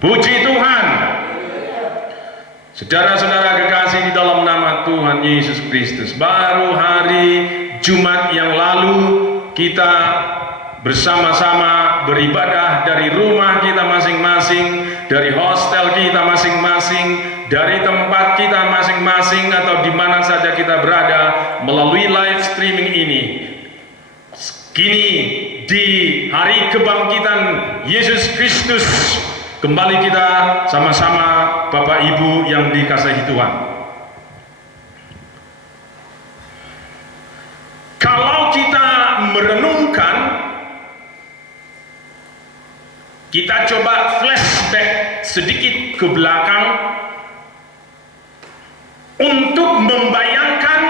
Puji Tuhan. Saudara-saudara kekasih di dalam nama Tuhan Yesus Kristus, baru hari Jumat yang lalu kita bersama-sama beribadah dari rumah kita masing-masing, dari hostel kita masing-masing, dari tempat kita masing-masing, atau di mana saja kita berada melalui live streaming ini. Kini di hari kebangkitan Yesus Kristus, kembali kita sama-sama Bapak Ibu yang dikasihi Tuhan. Kalau kita merenungkan, kita coba flashback sedikit ke belakang untuk membayangkan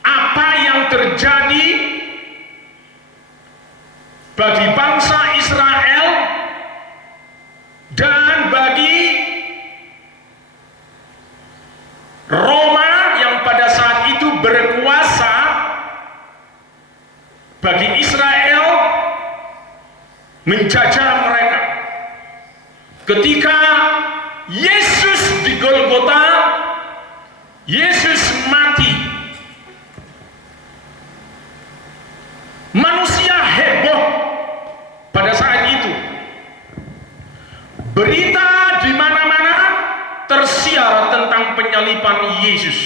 apa yang terjadi bagi bangsa Israel dan bagi Roma yang pada saat itu berkuasa bagi Israel menjajah mereka. Ketika Yesus di Golgota, Yesus mati, manusia heboh pada saat itu. Berita di mana-mana tersiar tentang penyaliban Yesus.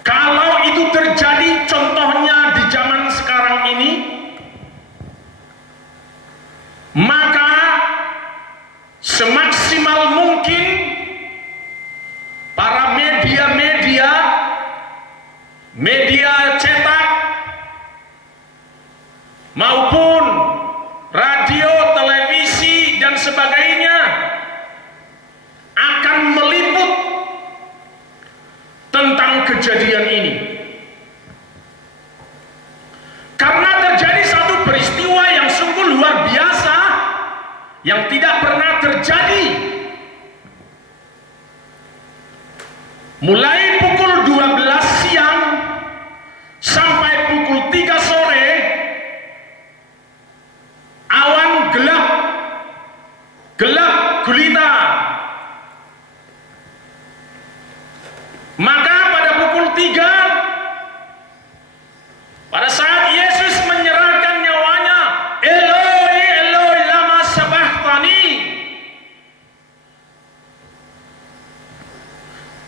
Kalau itu terjadi contohnya di zaman sekarang ini, maka semaksimal mungkin para media cetak maupun radio, televisi dan sebagainya akan meliput tentang kejadian ini. Karena terjadi satu peristiwa yang sungguh luar biasa yang tidak pernah terjadi. Mulai pukul 12 siang sampai pukul 3 sore, awan gelap gulita. Maka pada pukul 3, pada saat Yesus menyerahkan nyawanya, Eloi, Eloi, lama sabachthani,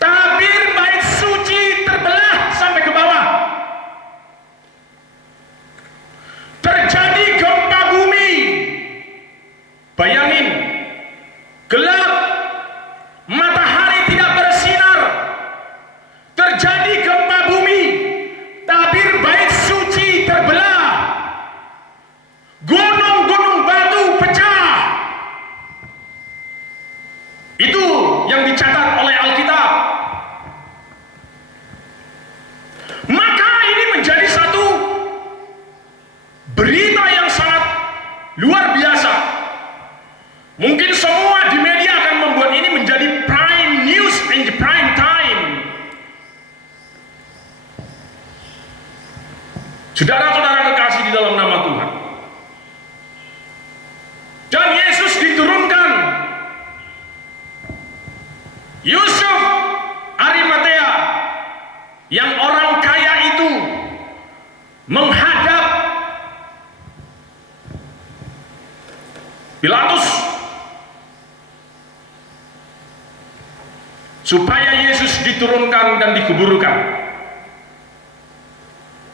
tabir bait suci terbelah sampai ke bawah. Terjadi gempa bumi. Bayangin, gelap, matahari tidak bersinar. Terjadi gempa bumi, tabir bait suci terbelah, gunung-gunung batu pecah. Itu yang dicatat oleh Alkitab. Maka ini menjadi satu berita yang sangat luar biasa. Mungkin semua di media akan membuat ini menjadi prime news in the prime time. Saudara-saudara kekasih di dalam nama Tuhan, dan Yesus diturunkan. Yusuf Arimatea yang orang kaya itu menghadap Pilatus supaya Yesus diturunkan dan dikuburkan.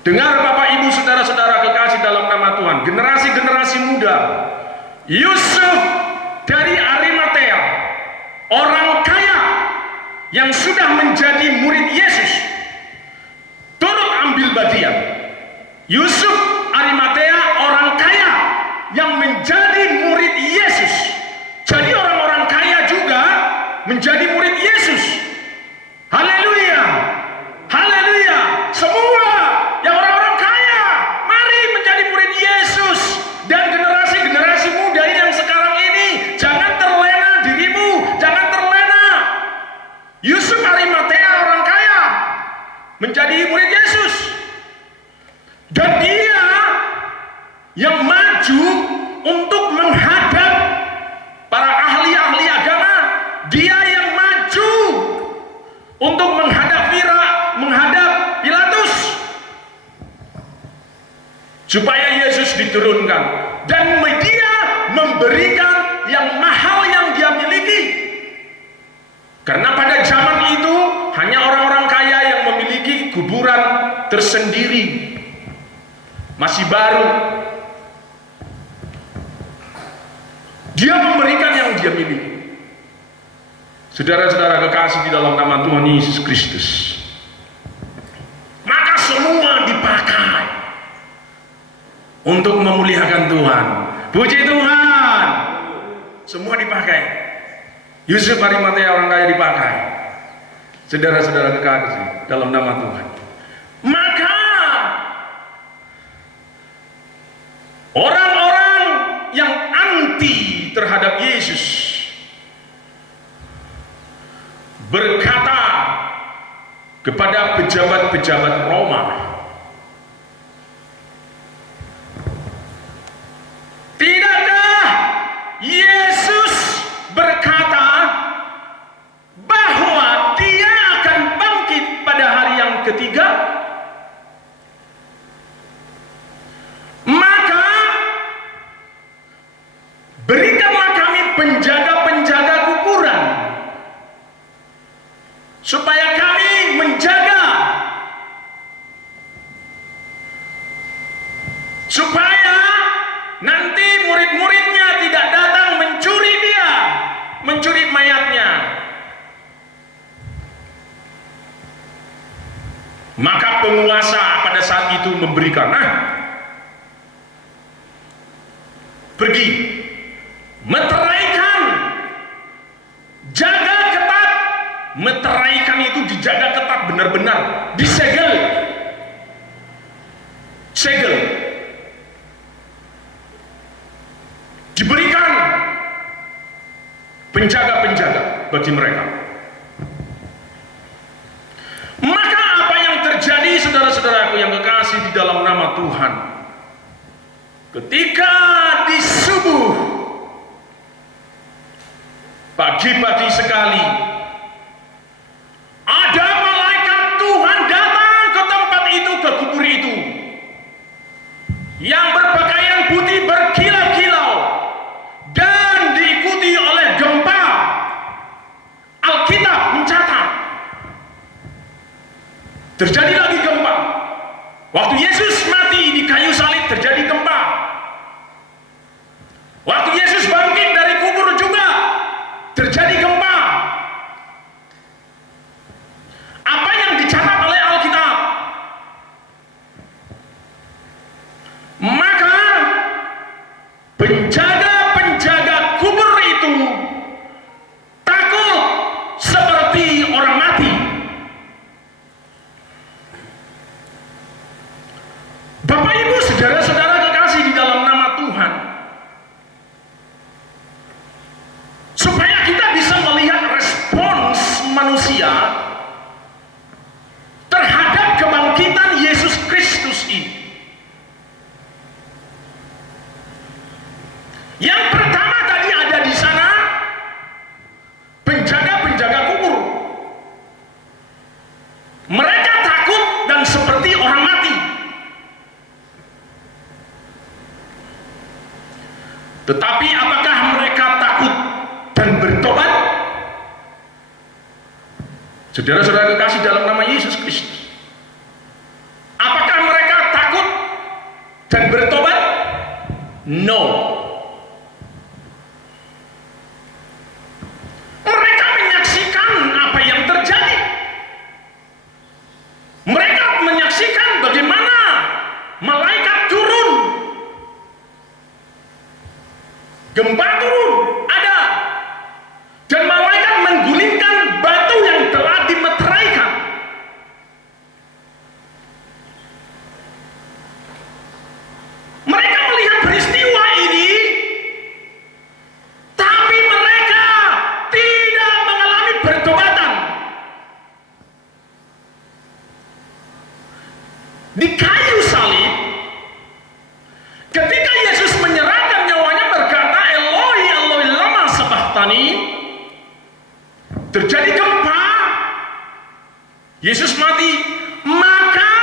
Dengar Bapak Ibu, saudara-saudara kekasih dalam nama Tuhan, generasi-generasi muda, Yusuf dari Arimatea, orang kaya yang sudah menjadi murid Yesus, turut ambil bagian. Yusuf Arimatea, orang kaya yang menjadi murid Yesus. Jadi orang-orang kaya juga menjadi murid Yesus. Haleluya, haleluya. Semua yang orang-orang kaya, mari menjadi murid Yesus. Dan generasi-generasi muda yang sekarang ini, jangan terlena dirimu, jangan terlena. Yusuf Arimatea, orang kaya, menjadi murid Yesus. Dan dia yang maju untuk menghadap para ahli-ahli agama. Dia yang maju untuk menghadap Pilatus, supaya Yesus diturunkan, dan dia memberikan yang mahal yang dia miliki. Karena pada zaman itu hanya orang-orang kaya yang memiliki kuburan tersendiri, masih baru. Dia memberikan yang dia miliki. Saudara-saudara kekasih di dalam nama Tuhan Yesus Kristus, maka semua dipakai untuk memuliakan Tuhan. Puji Tuhan. Semua dipakai. Yusuf Arimatea orang kaya dipakai. Saudara-saudara kekasih dalam nama Tuhan. Maka orang-orang yang anti terhadap Yesus berkata kepada pejabat-pejabat Roma, "Tidakkah Yesus berkata bahwa dia akan bangkit pada hari yang ketiga? Maka berikanlah kami penjaga-penjaga kuburan, supaya kami menjaga, supaya nanti murid-muridnya tidak datang mencuri mayatnya." Maka penguasa pada saat itu memberikan, pergi, meteraikan, jaga ketat. Meteraikan itu dijaga ketat, benar-benar disegel, diberikan penjaga-penjaga bagi mereka. Maka apa yang terjadi, saudara-saudaraku yang kekasih di dalam nama Tuhan, ketika di subuh, pagi-pagi sekali, ada malaikat Tuhan datang ke tempat itu, ke kubur itu, yang berpakaian putih berkilau-kilau dan diikuti oleh gempa. Alkitab mencatat terjadi lagi gempa. Waktu Yesus mati di kayu salib terjadi gempa. Waktu Yesus bangkit dari kubur juga terjadi gempa. Apa yang dicatat oleh Alkitab? Maka penjaga-penjaga kubur itu takut seperti orang mati. Bapak Ibu, saudara-saudara kekasih di dalam nama Tuhan, supaya kita bisa melihat respons manusia terhadap kebangkitan Yesus Kristus ini. Yang pertama tadi ada di sana penjaga-penjaga kubur. Mereka takut dan seperti orang mati. Tetapi apakah mereka takut dan bertobat? Saudara-saudara kekasih dalam nama Yesus Kristus, apakah mereka takut dan bertobat? No. Mereka menyaksikan apa yang terjadi. Mereka menyaksikan bagaimana malaikat turun, gempa turun, ada, dan malaikat menggulingkan batu yang telah dimeteraikan. Mereka melihat peristiwa ini, tapi mereka tidak mengalami pertobatan. Di kayu salib, ketika Yesus menyerahkan nyawanya terjadi gempa, Yesus mati, maka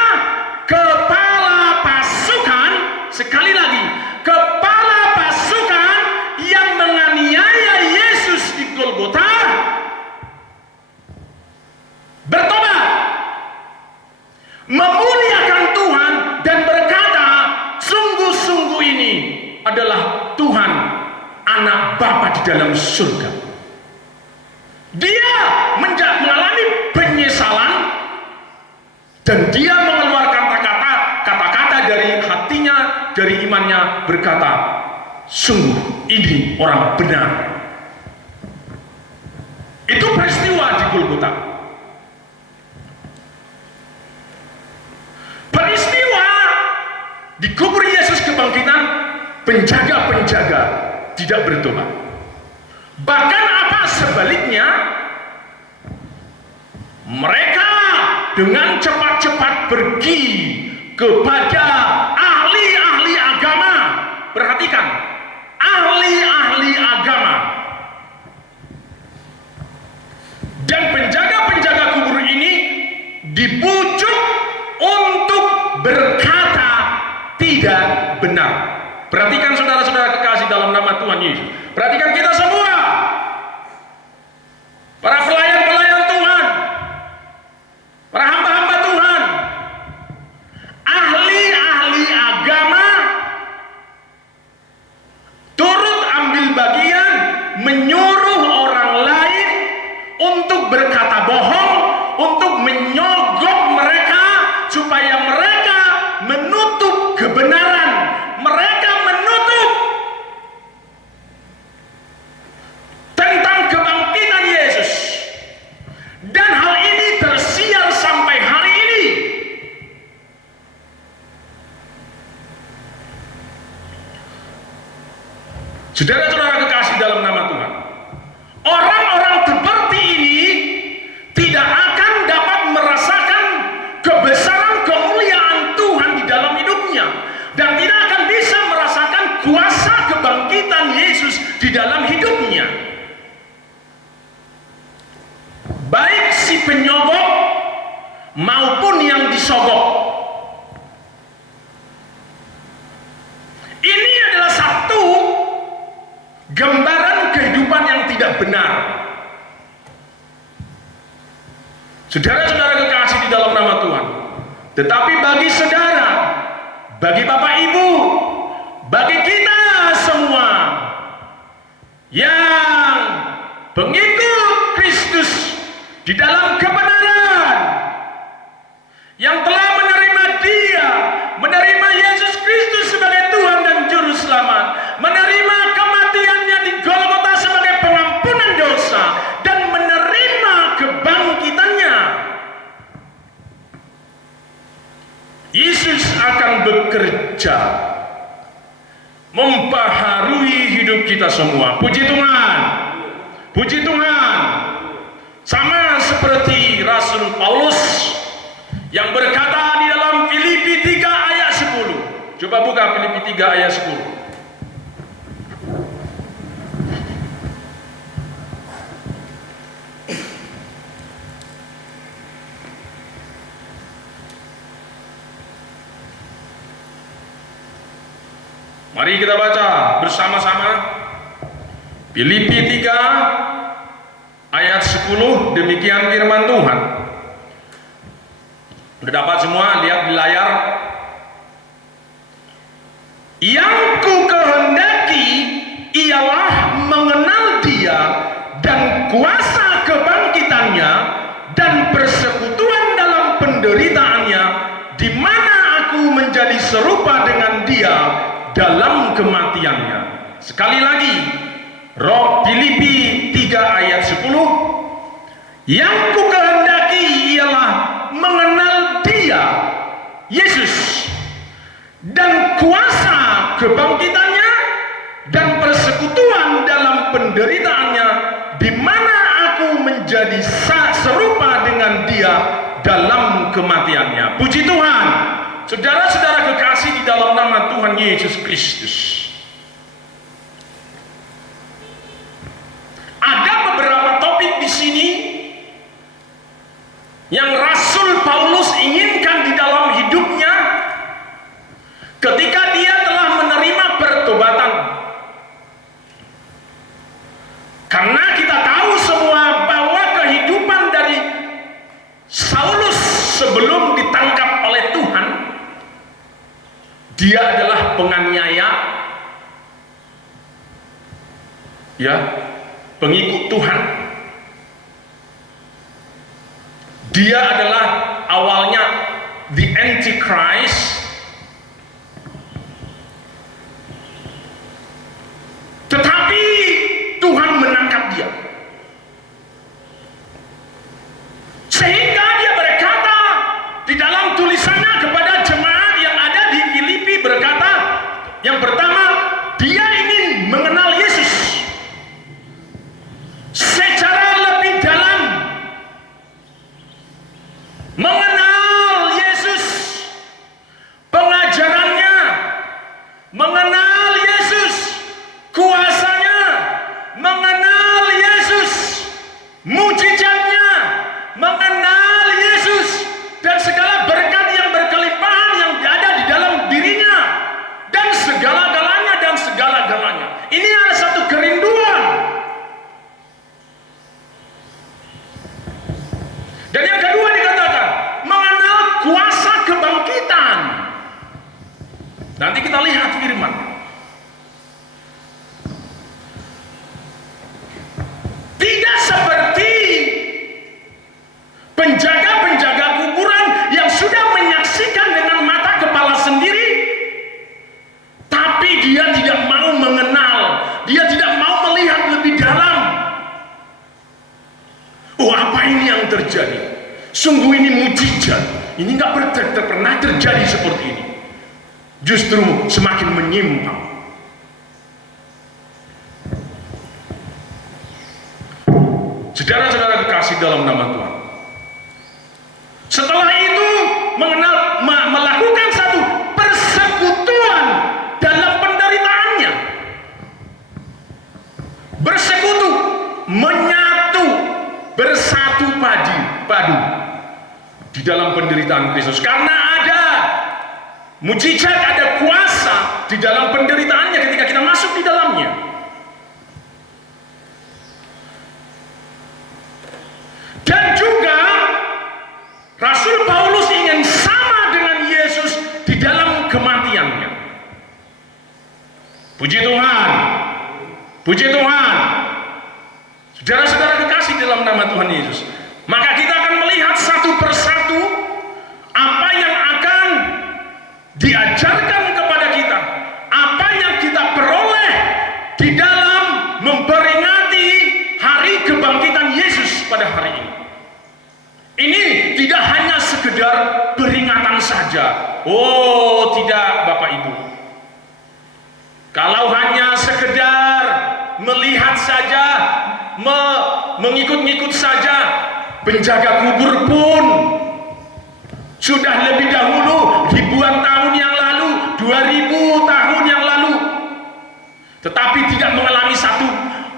kepala pasukan, sekali lagi, kepala pasukan yang menganiaya Yesus di Golgota bertobat, memuliakan Tuhan dan berkata, sungguh-sungguh ini adalah Tuhan, anak Bapa di dalam surga. Dia mengalami penyesalan dan dia mengeluarkan kata-kata dari hatinya, dari imannya, berkata, sungguh ini orang benar. Itu peristiwa di Golgota. Peristiwa di kubur Yesus kebangkitan, penjaga-penjaga tidak bertobat. Bahkan apa sebaliknya, mereka dengan cepat-cepat pergi kepada ahli-ahli agama. Perhatikan, ahli-ahli agama. Dan penjaga-penjaga kubur ini dibujuk untuk berkata tidak benar. Perhatikan saudara-saudara kekasih dalam nama Tuhan Yesus. Perhatikan kita semua, para pelayan-pelayan Tuhan, para hamba-hamba Tuhan, ahli-ahli agama turut ambil bagian menyuruh orang lain untuk berkata bohong, untuk menyogok mereka supaya mereka menutup kebenaran, mereka menutup tentang kebangkitan Yesus. Dan hal ini tersiar sampai hari ini. Saudara-saudara kekasih dalam nama Tuhan, orang-orang seperti ini tidak akan dapat merasakan kebesaran kemuliaan Tuhan di dalam hidupnya, dan tidak akan bisa merasakan kuasa kebangkitan Yesus di dalam hidupnya. Baik si penyogok maupun yang disogok. Ini adalah satu gambaran kehidupan yang tidak benar. Saudara-saudara kekasih di dalam nama Tuhan, tetapi bagi saudara, bagi Bapak Ibu, bagi kita semua yang pengikut Kristus di dalam kebenaran, yang telah menerima Dia, menerima Yesus Kristus sebagai Tuhan dan Juru Selamat, menerima kematiannya di Golgota sebagai pengampunan dosa, dan menerima kebangkitannya, Yesus akan bekerja membaharui hidup kita semua. Puji Tuhan, puji Tuhan. Sama seperti Rasul Paulus yang berkata di dalam Filipi 3 ayat 10. Coba buka Filipi 3 ayat 10. Mari kita baca bersama-sama Filipi 3 ayat 10. Demikian firman Tuhan. Sudah dapat semua lihat di layar? Yang ku kehendaki ialah mengenal Dia dan kuasa kebangkitannya dan persekutuan dalam penderitaannya, di mana aku menjadi serupa dengan Dia dalam kematiannya. Sekali lagi, Filipi 3 ayat 10. Yang ku kehendaki ialah mengenal Dia, Yesus, dan kuasa kebangkitannya dan persekutuan dalam penderitaannya, di mana aku menjadi serupa dengan Dia dalam kematiannya. Puji Tuhan. Saudara-saudara kekasih di dalam nama Tuhan Yesus Kristus, ada beberapa topik di sini ya, pengikut Tuhan. Dia adalah awalnya the Antichrist, tetapi Tuhan menangkap dia, sehingga dia berkata di dalam tulisannya kepada jemaat yang ada di Filipi, berkata yang pertama, dia ingin mengenal Yesus secara lebih dalam, mengenal Yesus, pengajarannya, mengenal Yesus, kuasanya, mengenal Yesus, mujizatnya, mengenal Yesus, dan segala berkat yang berkelimpahan yang ada di dalam dirinya, dan segala-galanya dan segala-galanya. Ini ada satu kerinduan. Dan yang kedua dikatakan mengenal kuasa kebangkitan. Nanti kita lihat firman. Tidak seperti penjaga-penjaga kuburan yang sudah menyaksikan dengan mata kepala sendiri, tapi dia tidak mau mengenal, dia tidak mau melihat lebih dalam. Oh, apa ini yang terjadi? Sungguh ini mujizat. Ini nggak pernah terjadi seperti ini. Justru semakin menyimpang. Saudara-saudara kekasih dalam nama Tuhan, setelah itu melakukan satu persekutuan dalam penderitaannya, bersekutu, menyatu, bersatu padu di dalam penderitaan Kristus. Karena ada mujizat, ada kuasa di dalam penderitaannya ketika kita masuk di dalamnya. Dan juga Rasul Paulus ingin sama dengan Yesus di dalam kematiannya. Puji Tuhan, puji Tuhan. Saudara-saudara kekasih dalam nama Tuhan Yesus, maka kita akan melihat satu persatu apa yang akan diajarkan kepada kita, apa yang kita peroleh di dalam memperingati hari kebangkitan Yesus pada hari ini. Ini tidak hanya sekedar peringatan saja. Oh, tidak, Bapak Ibu. Kalau hanya sekedar melihat saja, mengikut-ngikut saja, penjaga kubur pun sudah lebih dahulu, ribuan tahun yang lalu, 2000 tahun yang lalu, tetapi tidak mengalami satu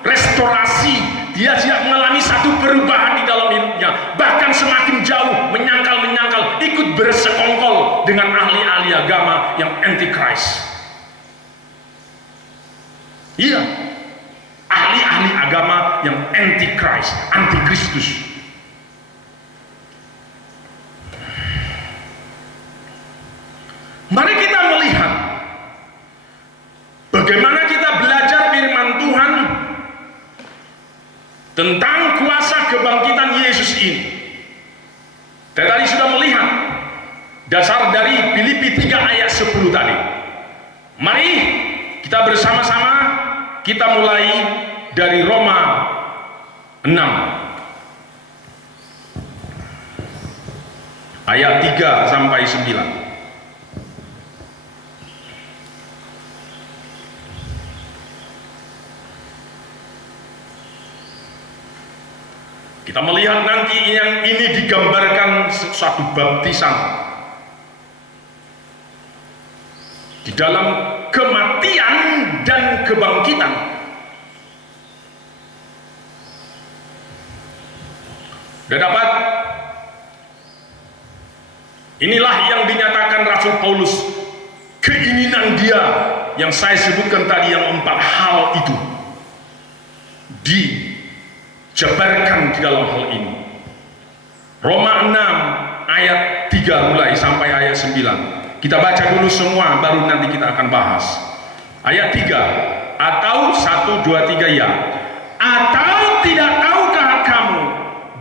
restorasi, dia tidak mengalami satu perubahan di dalam hidupnya, bahkan semakin jauh menyangkal-menyangkal, ikut bersekongkol dengan ahli-ahli agama yang antichrist. Iya, ahli-ahli agama yang antichrist, antikristus. Mari kita melihat bagaimana kita belajar firman Tuhan tentang kuasa kebangkitan Yesus ini. Saya tadi sudah melihat dasar dari Filipi 3 ayat 10 tadi. Mari kita bersama-sama kita mulai dari Roma 6 ayat 3 sampai 9. Kita melihat nanti yang ini digambarkan suatu baptisan di dalam kematian dan kebangkitan. Sudah dapat? Inilah yang dinyatakan Rasul Paulus, keinginan dia yang saya sebutkan tadi, yang 4 hal itu dijabarkan di dalam hal ini. Roma 6 ayat 3 mulai sampai ayat 9. Kita baca dulu semua, baru nanti kita akan bahas. Ayat 3, Atau 1, 2, 3 ya. Atau tidak tahukah kamu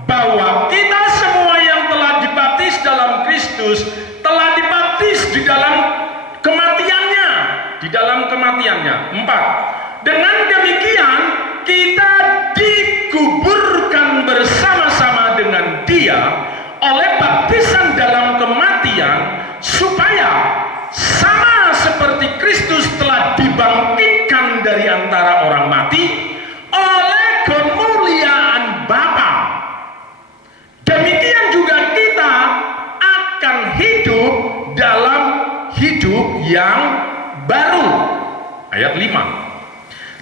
bahwa kita semua yang telah dibaptis dalam Kristus telah dibaptis di dalam kematiannya, di dalam kematiannya. 4. Dengan demikian kita dikuburkan bersama-sama dengan Dia oleh baptisan dalam kematian, supaya sama seperti Kristus telah dibangkitkan dari antara orang mati oleh kemuliaan Bapa, demikian juga kita akan hidup dalam hidup yang baru. Ayat 5.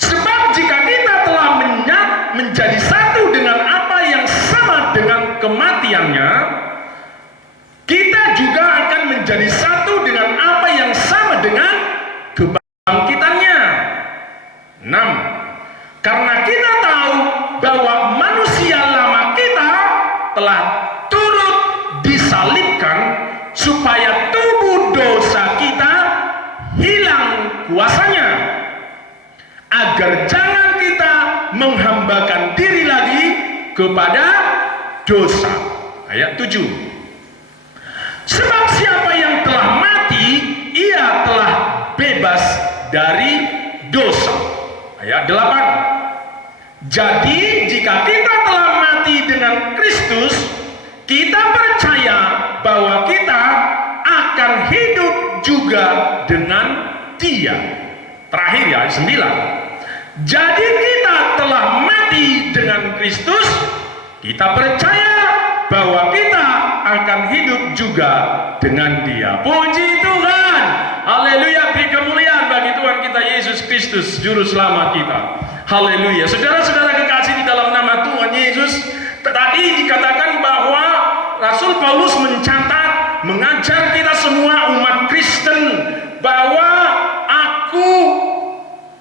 Sebab jika kita telah menjadi satu dengan apa yang sama dengan kematiannya, kita juga akan menjadi satu dengan apa yang sama dengan kebangkitannya. 6. Karena kita tahu bahwa manusia lama kita telah turut disalibkan, supaya tubuh dosa kita hilang kuasanya, agar jangan kita menghambakan diri lagi kepada dosa. Ayat 7. Sebab siapa yang telah mati, ia telah bebas dari dosa. Ayat 8. Jadi jika kita telah mati dengan Kristus, kita percaya bahwa kita akan hidup juga dengan Dia. Terakhir ya, 9. Jadi kita telah mati dengan Kristus, kita percaya bahwa kita akan hidup juga dengan Dia. Puji Tuhan, haleluya, beri kemuliaan bagi Tuhan kita Yesus Kristus, Juru Selamat kita. Haleluya. Saudara-saudara kekasih di dalam nama Tuhan Yesus, tadi dikatakan bahwa Rasul Paulus mencatat, mengajar kita semua umat Kristen, bahwa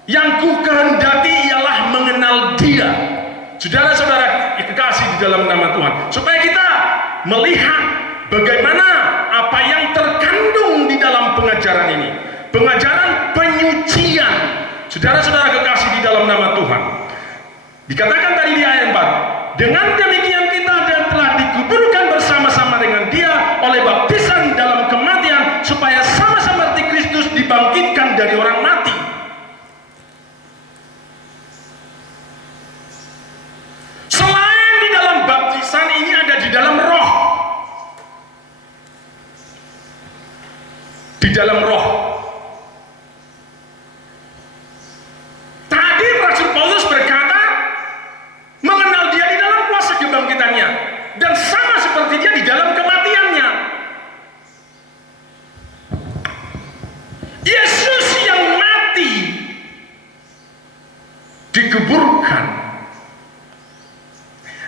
yang ku kehendaki ialah mengenal Dia. Saudara-saudara kekasih di dalam nama Tuhan, supaya kita melihat bagaimana apa yang terkandung di dalam pengajaran ini, pengajaran penyucian. Saudara-saudara kekasih di dalam nama Tuhan, dikatakan tadi di ayat 4, dengan demikian kita telah dikuburkan bersama-sama dengan Dia oleh baptisan dalam kematian, supaya sama seperti Kristus dibangkitkan dari orang mati. Ini ada di dalam roh, di dalam roh. Tadi Rasul Paulus berkata mengenal Dia di dalam kuasa kebangkitannya, dan sama seperti Dia di dalam kematiannya. Yesus yang mati dikuburkan,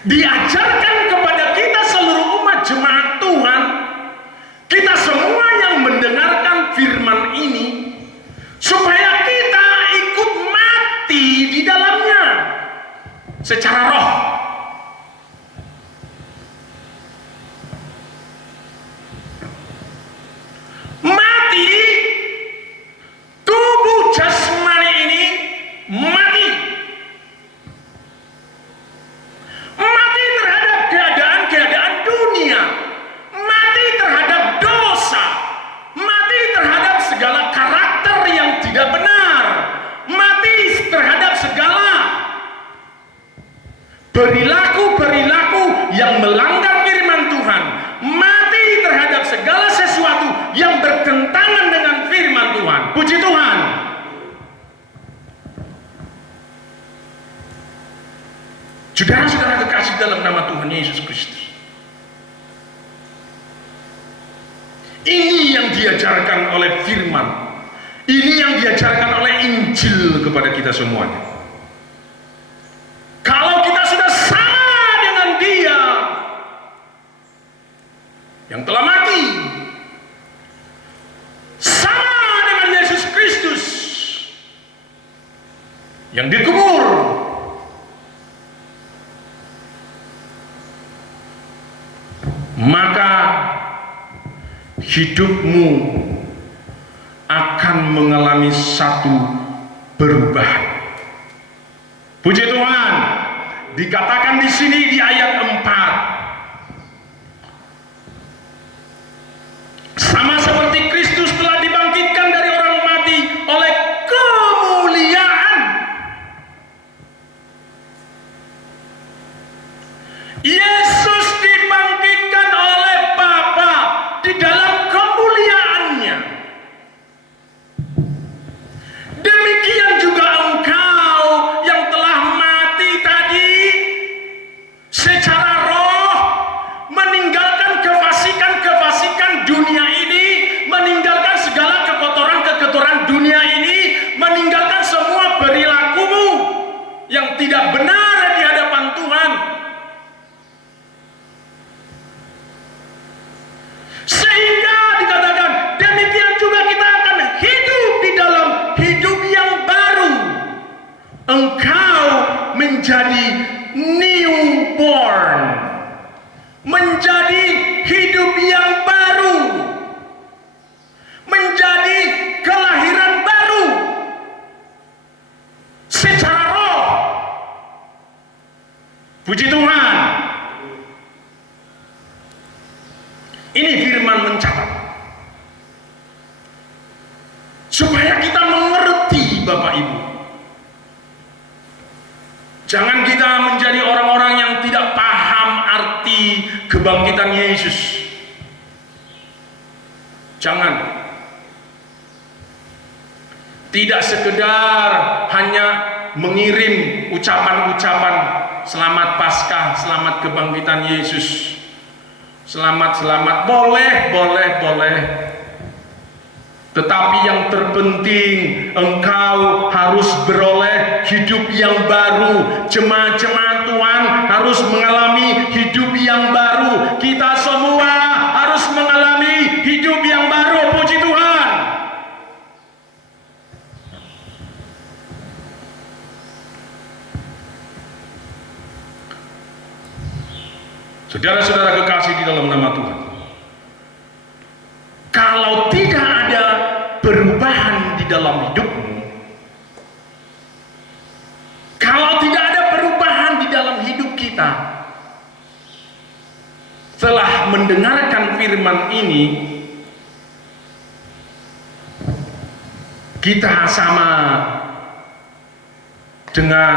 diajarkan kepada kita seluruh umat jemaat Tuhan, kita semua yang mendengarkan firman ini, supaya kita ikut mati di dalamnya secara roh. Mati, tubuh jasmani ini mati. Mati terhadap keadaan-keadaan dunia, mati terhadap dosa, mati terhadap segala karakter yang tidak benar, mati terhadap segala perilaku-perilaku yang melanggar firman Tuhan, mati terhadap segala sesuatu yang bertentangan dengan firman Tuhan. Puji Tuhan. Saudara-saudara kekasih dalam nama Tuhan Yesus Kristus, ini yang diajarkan oleh firman, ini yang diajarkan oleh Injil kepada kita semuanya. Kalau kita sudah sama dengan Dia yang telah mati, sama dengan Yesus Kristus yang dikubur, maka hidupmu akan mengalami satu perubahan. dikatakan di sini di ayat 4. Sama seperti Kristus telah dibangkitkan dari orang mati oleh kemuliaan. Yesus dibangkitkan oleh Bapa di dalam kemuliaannya. Demikian juga engkau yang telah mati tadi secara roh, meninggalkan kefasikan-kefasikan dunia ini, meninggalkan segala kekotoran-kekotoran dunia ini, meninggalkan semua perilakumu yang tidak benar di hadapan Tuhan. Sehingga dikatakan demikian juga kita akan hidup di dalam hidup yang baru. Engkau menjadi newborn, menjadi hidup yang baru, menjadi kelahiran baru secara roh. Puji Tuhan. Ini firman mencatat supaya kita mengerti, Bapak Ibu. Jangan kita menjadi orang-orang yang tidak paham arti kebangkitan Yesus. Jangan. Tidak sekedar hanya mengirim ucapan-ucapan selamat Paskah, selamat kebangkitan Yesus. Selamat, boleh. Tetapi yang terpenting, engkau harus beroleh hidup yang baru. Jemaat-jemaat Tuhan harus mengalami hidup yang baru. Kita semua harus mengalami hidup yang baru. Puji Tuhan. Saudara-saudara kekasih di dalam nama Tuhan, kalau tidak ada perubahan di dalam hidupmu, kalau tidak ada perubahan di dalam hidup kita, setelah mendengarkan firman ini, kita sama dengan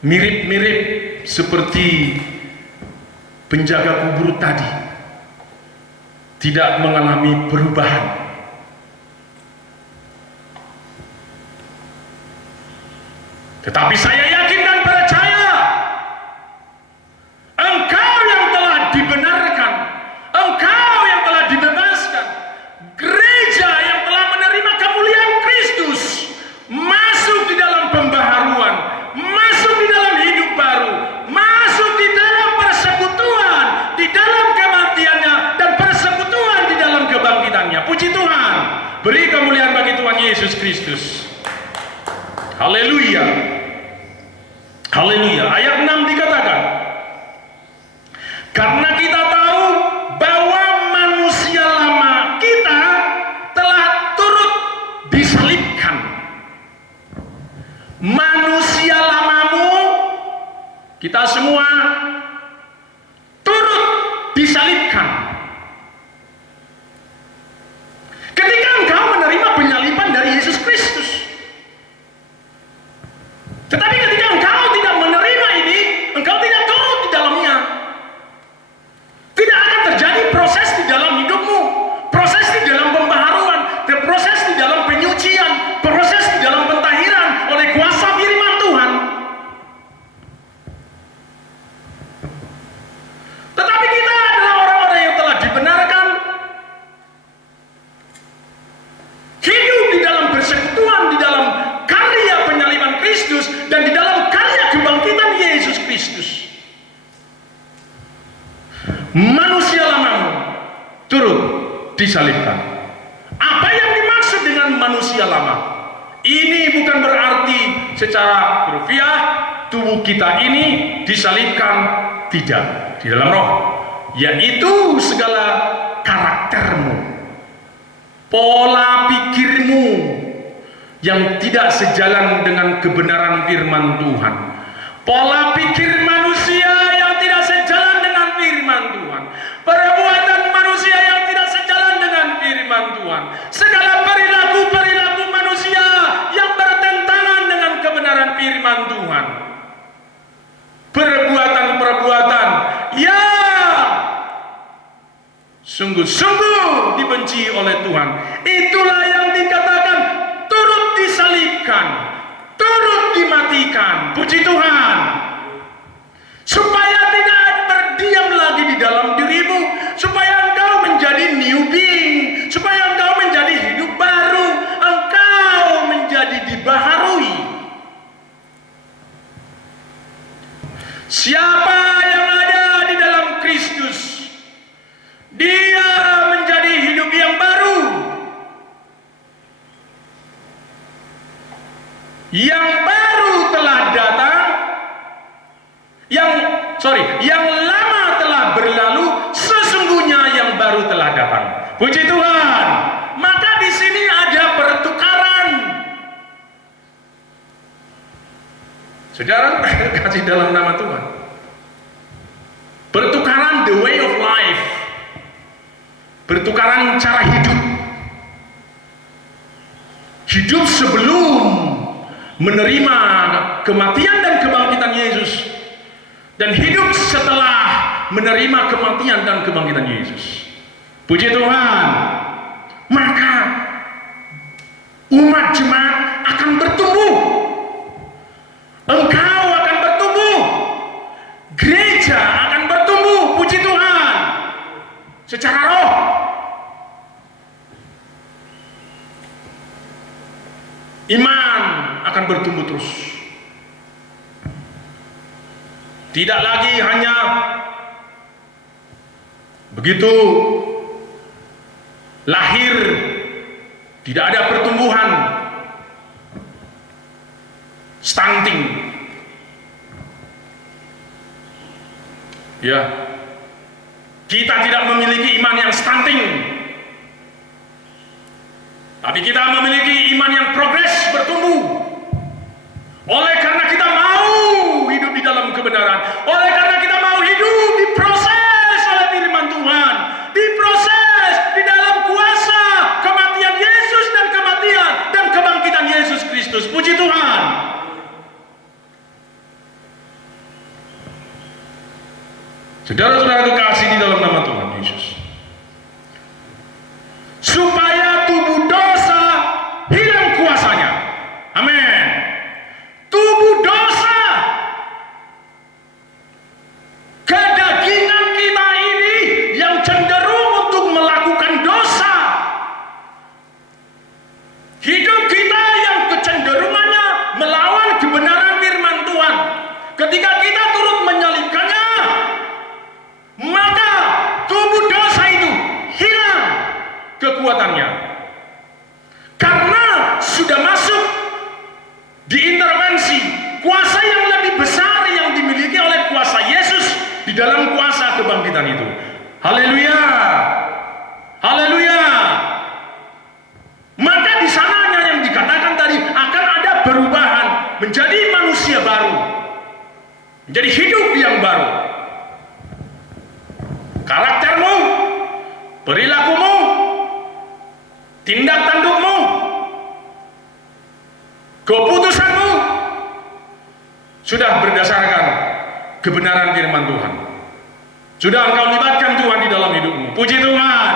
mirip-mirip seperti penjaga kubur tadi, tidak mengalami perubahan. Tetapi saya yakin dan percaya, engkau yang telah dibenarkan, engkau yang telah dibebaskan, gereja yang telah menerima kemuliaan Kristus, masuk di dalam pembaharuan, masuk di dalam hidup baru, masuk di dalam persekutuan, di dalam kematiannya dan persekutuan di dalam kebangkitannya. Puji Tuhan. Beri kemuliaan bagi Tuhan Yesus Kristus. Haleluya. Haleluya. Ayat 6 dikatakan, karena kita tahu bahwa manusia lama kita telah turut disalibkan. Manusia lamamu, kita semua turut disalibkan. Ketika engkau menerima penyaliban dari Yesus Kristus. Tetapi ketika engkau tidak menerima ini, engkau tidak turut di dalamnya. Tidak akan terjadi proses di dalam hidupmu, proses di dalam pembaharuan, proses di dalam penyucian, proses di dalam pentahiran oleh kuasa firman Tuhan. Tetapi kita adalah orang-orang yang telah dibenarkan, hidup di dalam persekutuan, di dalam karya penyaliban Kristus, dan di dalam karya kebangkitan Yesus Kristus. Manusia lamamu turut disalibkan. Apa yang dimaksud dengan manusia lama? Ini bukan berarti secara harfiah tubuh kita ini disalibkan, tidak, di dalam roh, yaitu segala karaktermu, pola pikirmu yang tidak sejalan dengan kebenaran firman Tuhan, pola pikir manusia yang tidak sejalan dengan firman Tuhan, perbuatan manusia yang tidak sejalan dengan firman Tuhan, segala perilaku-perilaku manusia yang bertentangan dengan kebenaran firman Tuhan, perbuatan-perbuatan yang sungguh-sungguh dibenci oleh Tuhan, itulah yang dikatakan turut disalibkan, turut dimatikan. Puji Tuhan, supaya tidak berdiam lagi di dalam dirimu, supaya engkau menjadi new being, supaya engkau menjadi hidup baru, engkau menjadi dibaharui. Siapa yang ada di dalam Kristus, dia menjadi hidup yang baru. Yang baru telah datang, yang lama telah berlalu, sesungguhnya yang baru telah datang. Puji Tuhan. Maka di sini ada pertukaran. Saudara kasih dalam nama Tuhan. Pertukaran the way of life. Pertukaran cara hidup. Hidup sebelum menerima kematian dan kebangkitan Yesus, dan hidup setelah menerima kematian dan kebangkitan Yesus. Puji Tuhan. Maka umat jemaat akan bertumbuh, engkau akan bertumbuh, gereja akan bertumbuh. Puji Tuhan. Secara roh. Iman akan bertumbuh terus. Tidak lagi hanya begitu lahir, tidak ada pertumbuhan, stunting. Ya, kita tidak memiliki iman yang stunting, tapi kita memiliki iman yang progres, bertumbuh. Oleh karena kita mau hidup di dalam kebenaran, oleh karena kita mau hidup diproses oleh firman Tuhan, diproses di dalam kuasa kematian Yesus dan kematian dan kebangkitan Yesus Kristus. Puji Tuhan. Saudara-saudara kekasih di dalam nama Tuhan Yesus, supaya tubuh dosa hilang kuasanya. Amin. Tubuh dosa, kedagingan kita ini yang cenderung untuk melakukan dosa, hidup kita yang kecenderungannya melawan kebenaran firman Tuhan, ketika kita turut menyalibkannya, maka tubuh dosa itu hilang kekuatannya, karena sudah masuk diintervensi kuasa yang lebih besar yang dimiliki oleh kuasa Yesus di dalam kuasa kebangkitan itu. Haleluya, haleluya. Maka di sananya yang dikatakan tadi akan ada perubahan menjadi manusia baru, menjadi hidup yang baru. Karaktermu, perilakumu, tindak tandukmu, keputusanmu sudah berdasarkan kebenaran firman Tuhan. Sudah engkau libatkan Tuhan di dalam hidupmu. Puji Tuhan.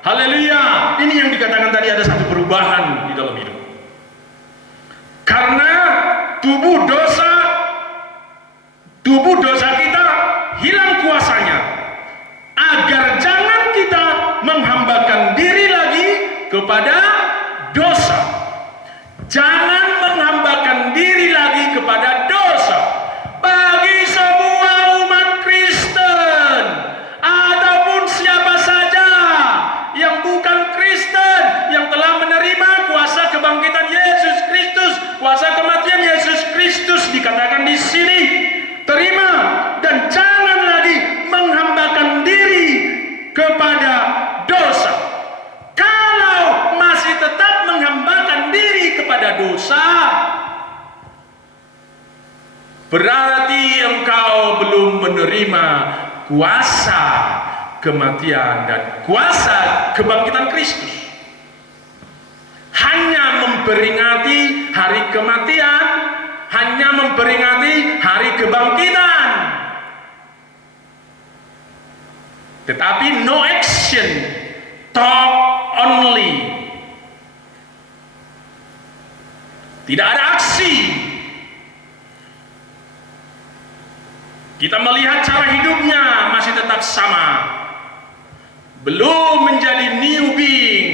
Haleluya. Ini yang dikatakan tadi, ada satu perubahan di dalam hidup. Karena tubuh dosa kita hilang kuasanya, agar jangan kita menghambakan diri lagi kepada dosa. Jangan menghambakan diri lagi kepada dosa. Bagi semua umat Kristen ataupun siapa saja yang bukan Kristen, yang telah menerima kuasa kebangkitan Yesus Kristus, kuasa kematian Yesus Kristus, dikatakan di sini, terima dan jangan lagi menghambakan diri kepada dosa. Kalau masih tetap menghambakan diri kepada dosa, berarti engkau belum menerima kuasa kematian dan kuasa kebangkitan Kristus. Hanya memperingati hari kematian, hanya memperingati hari kebangkitan, tetapi no action, talk only. Tidak ada aksi. Kita melihat cara hidupnya masih tetap sama, belum menjadi new being,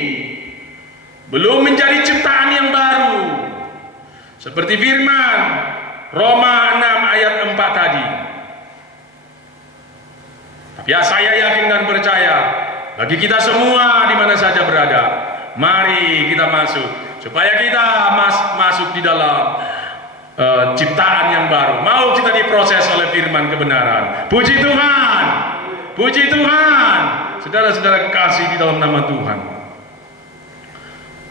belum menjadi ciptaan yang baru. Seperti firman Roma 6 ayat 4 tadi. Tapi ya, saya yakin dan percaya, bagi kita semua di mana saja berada, mari kita masuk, supaya kita masuk di dalam ciptaan yang baru. Mau kita diproses oleh firman kebenaran. Puji Tuhan, puji Tuhan. Saudara-saudara kekasih di dalam nama Tuhan.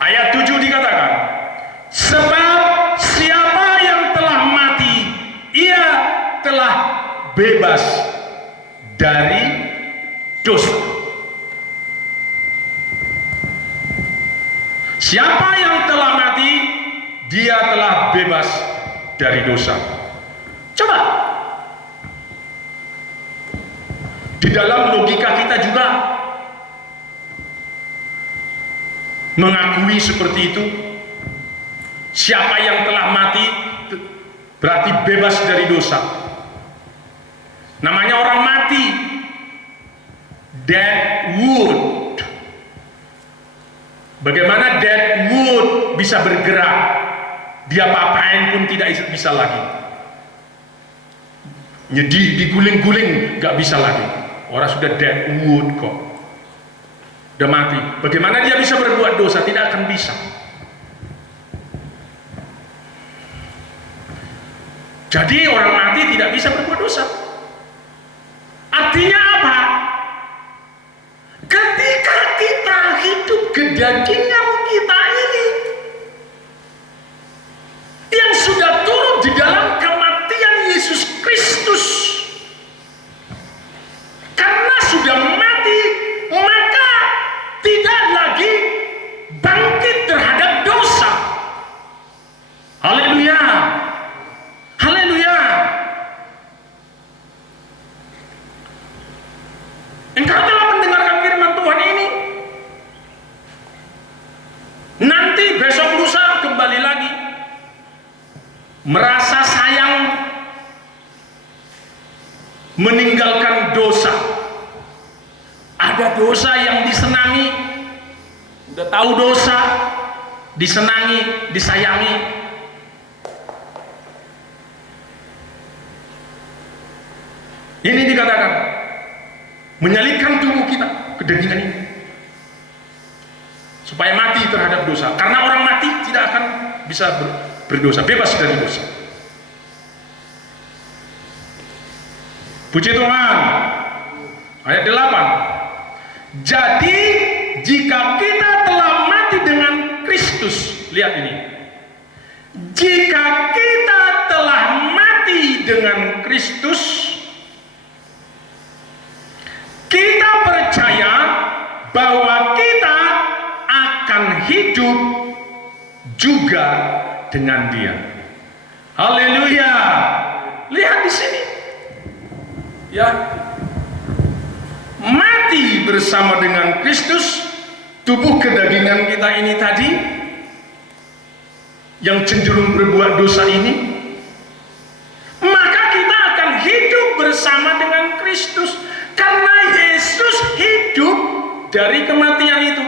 Ayat 7 dikatakan, sebab siapa yang telah mati, ia telah bebas dari dosa. Siapa yang telah mati, dia telah bebas dari dosa. Coba, di dalam logika kita juga mengakui seperti itu. Siapa yang telah mati berarti bebas dari dosa. Namanya orang mati, dead wood. Bagaimana dead wood bisa bergerak? Dia apa-apain pun tidak bisa lagi. Diguling-guling gak bisa lagi. Orang sudah dead wood kok, udah mati. Bagaimana dia bisa berbuat dosa? Tidak akan bisa. Jadi orang mati tidak bisa berbuat dosa. Artinya apa? Ketika kita hidup kedagingan kita ini, yang sudah turun di dalam kematian Yesus Kristus, karena sudah mati, maka tidak lagi bangkit terhadap dosa. Haleluya, haleluya. Engkau telah mendengarkan firman Tuhan ini. Nanti besok lusa kembali lagi merasa sayang, meninggalkan dosa. Ada dosa yang disenangi, udah tahu dosa, disenangi, disayangi. Ini dikatakan menyalibkan tubuh kita, kedagingan ini, supaya mati terhadap dosa. Karena orang mati tidak akan bisa berdosa, bebas dari dosa. Puji Tuhan. Ayat 8. Jadi jika kita telah mati dengan Kristus, lihat ini. Jika kita telah mati dengan Kristus, kita percaya bahwa kita akan hidup juga dengan Dia. Haleluya. Lihat di sini. Ya. Mati bersama dengan Kristus, tubuh kedagingan kita ini tadi yang cenderung berbuat dosa ini, maka kita akan hidup bersama dengan Kristus karena Yesus hidup dari kematian itu.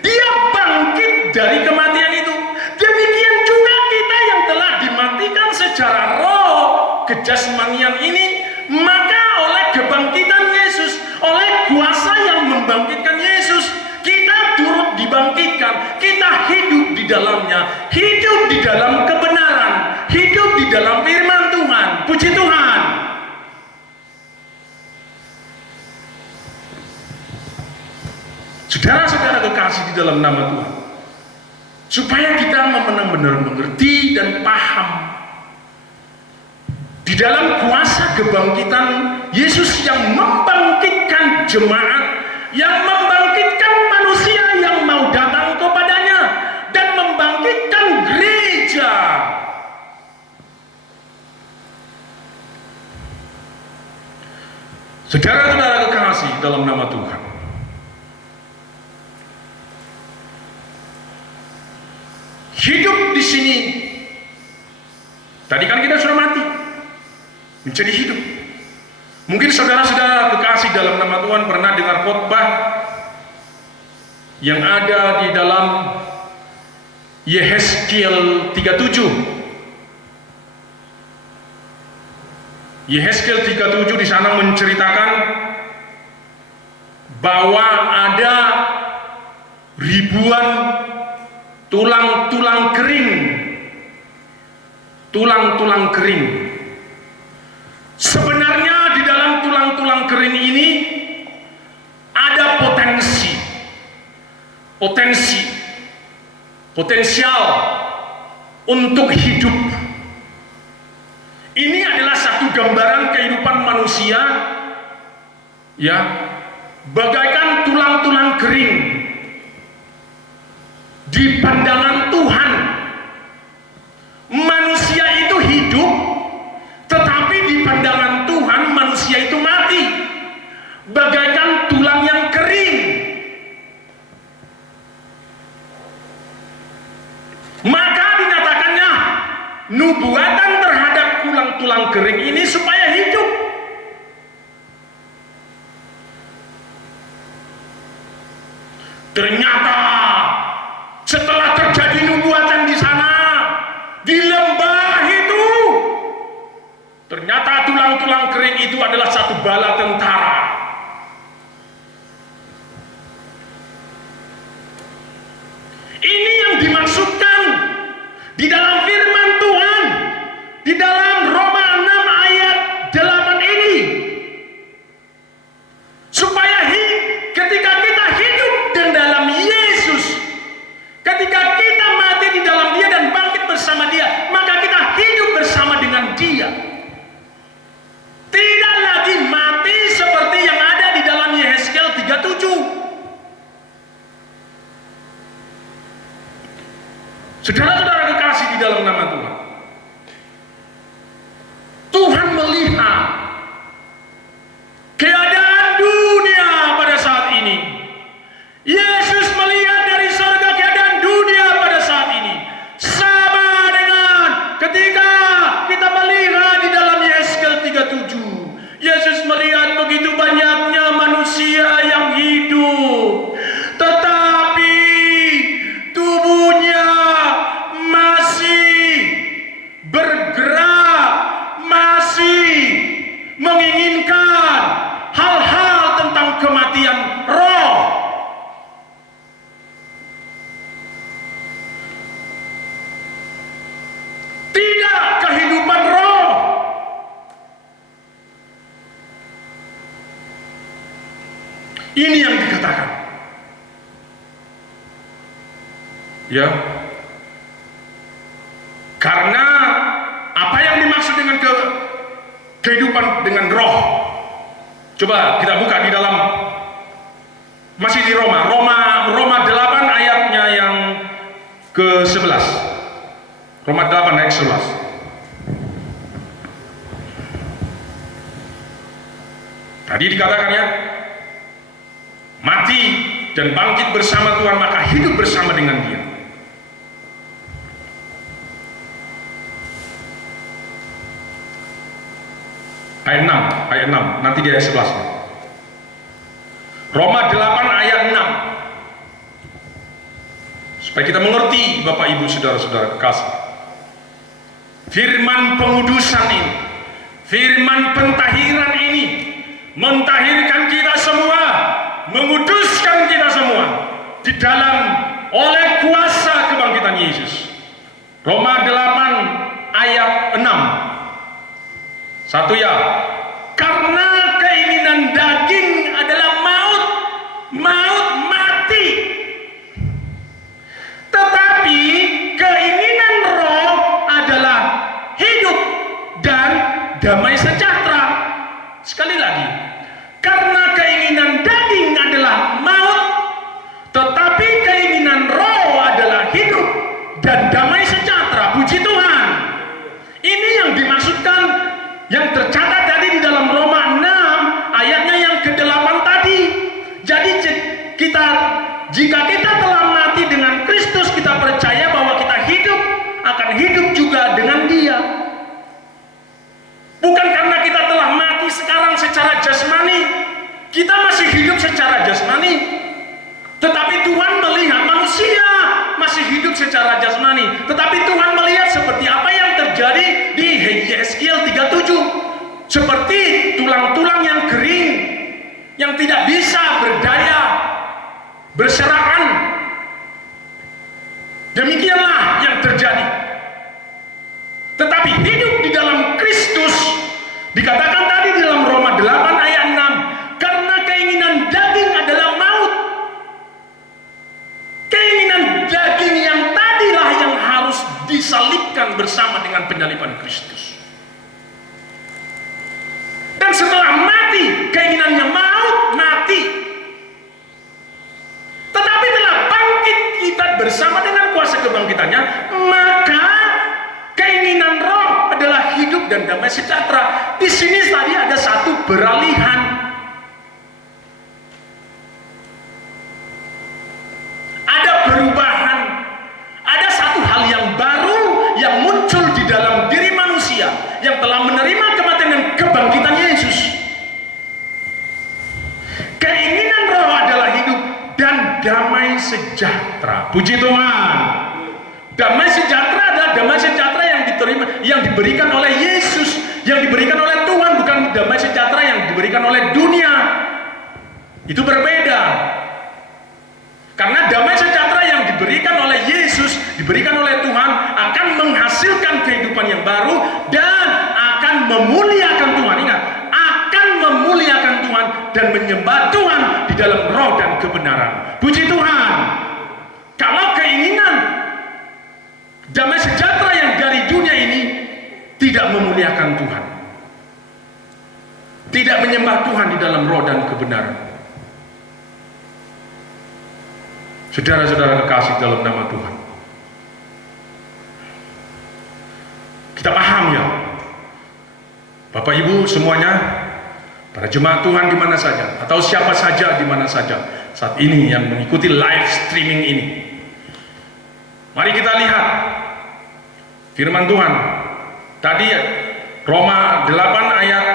Dia bangkit dari kematian itu. Demikian juga kita yang telah dimatikan secara roh kejasmanian ini, maka oleh kebangkitan Yesus, oleh kuasa yang membangkitkan Yesus, kita turut dibangkitkan. Kita hidup di dalamnya, hidup di dalam kebenaran, hidup di dalam firman Tuhan. Puji Tuhan. Saudara-saudara kekasih di dalam nama Tuhan, supaya kita benar-benar mengerti dan paham Di dalam kuasa kebangkitan Yesus yang membangkitkan jemaat, yang membangkitkan manusia yang mau datang kepadanya, dan membangkitkan gereja. Saudara-saudara kekasih dalam nama Tuhan, hidup di sini, tadi kan kita sudah mati, menjadi hidup. Mungkin saudara-saudara kekasih dalam nama Tuhan pernah dengar khotbah yang ada di dalam Yehezkiel 37. Yehezkiel 37 di sana menceritakan bahwa ada ribuan tulang-tulang kering. Tulang-tulang kering. Sebenarnya di dalam tulang-tulang kering ini ada potensial untuk hidup. Ini adalah satu gambaran kehidupan manusia, ya, bagaikan tulang-tulang kering di pandangan Tuhan. Manusia itu hidup, tetapi di pandangan Tuhan manusia itu mati, bagaikan tulang yang kering. Maka dinyatakannya nubuatan terhadap tulang-tulang kering ini supaya hidup. Ternyata setelah terjadi nubuatan di sana, di lembah itu, ternyata tulang-tulang kering itu adalah satu bala tentara. Ini yang dimaksudkan di dalam firman Tuhan, di dalam Roma 6 ayat 8 ini, supaya ketika kita hidup di dalam Yesus, ketika kita mati di dalam Dia dan bangkit bersama Dia, maka kita hidup bersama dengan Dia. Tidak lagi mati seperti yang ada di dalam Yehezkiel 37. Saudara-saudara kekasih di dalam nama Tuhan, Tuhan melihat keadaan dunia pada saat ini. Yesus melihat dari surga keadaan dunia pada saat ini, sama dengan ketika kita melihat di dalam Yehezkiel 37. Yesus melihat begitu banyaknya manusia yang hidup, tetapi tubuhnya masih bergerak, masih menginginkan hal-hal tentang kematian roh. Tidak kehidupan roh. Ini yang dikatakan. Ya. Karena apa yang dimaksud dengan kehidupan dengan roh? Coba kita buka di dalam, masih di Roma 8 ayatnya yang ke-11. Roma 8 ayat 11. Tadi dikatakan ya, mati dan bangkit bersama Tuhan, maka hidup bersama dengan Dia. Ayat 6, nanti di ayat 11. Roma 8 ayat 6. Supaya kita mengerti Bapak Ibu Saudara-saudara kekasih. Firman pengudusan ini, firman pentahiran ini, mentahirkan kita semua, menguduskan kita semua di dalam oleh kuasa kebangkitan Yesus. Roma 8 ayat 6. Satu ya, karena keinginan daging adalah maut, mati. Tetapi keinginan roh adalah hidup dan damai sejahtera. Sekali lagi, karena keinginan daging adalah maut, tetapi keinginan roh adalah hidup dan damai sejahtera. Puji Tuhan. Ini yang dimaksudkan, yang tercatat tadi di dalam Roma 6 ayatnya yang ke-8 tadi. Jadi jika kita telah mati dengan Kristus, kita percaya bahwa kita hidup, akan hidup juga dengan Dia. Bukan karena kita telah mati sekarang secara jasmani, kita masih hidup secara jasmani. Tetapi Tuhan melihat manusia masih hidup secara jasmani. Tetapi Tuhan melihat seperti apa yang terjadi di Yeskiel 37. Seperti tulang-tulang yang kering, yang tidak bisa berdaya, berserakan. Demikianlah yang terjadi. Tetapi hidup di dalam Kristus, dikatakan tadi di dalam Roma 8 ayat 6, karena keinginan daging adalah maut. Keinginan daging yang tadilah yang harus disalibkan bersama dengan penyaliban Kristus. Dan setelah mati, keinginannya maut, mati. Tetapi telah bangkit kita bersama dengan kuasa kebangkitannya, maka keinginan roh adalah hidup dan damai sejahtera. Di sini tadi ada satu beralihan. Ada perubahan. Ada satu hal yang baru yang muncul di dalam diri manusia yang telah menerima kematian dan kebangkitan Yesus. Keinginan roh adalah hidup dan damai sejahtera. Puji Tuhan. Damai sejahtera adalah damai sejahtera yang diterima, yang diberikan oleh Yesus, yang diberikan oleh Tuhan, bukan damai sejahtera yang diberikan oleh dunia. Itu berbeda. Karena damai sejahtera yang diberikan oleh Yesus, diberikan oleh Tuhan, akan menghasilkan kehidupan yang baru dan akan memuliakan Tuhan. Ingat, akan memuliakan Tuhan dan menyembah Tuhan di dalam roh dan kebenaran. Puji Tuhan. Kalau keinginan damai sejahtera yang dari dunia ini tidak memuliakan Tuhan, tidak menyembah Tuhan di dalam roh dan kebenaran. Saudara-saudara kekasih dalam nama Tuhan, kita paham ya, Bapak Ibu semuanya, para jemaat Tuhan di mana saja, atau siapa saja di mana saja saat ini yang mengikuti live streaming ini. Mari kita lihat firman Tuhan tadi, Roma 8 ayat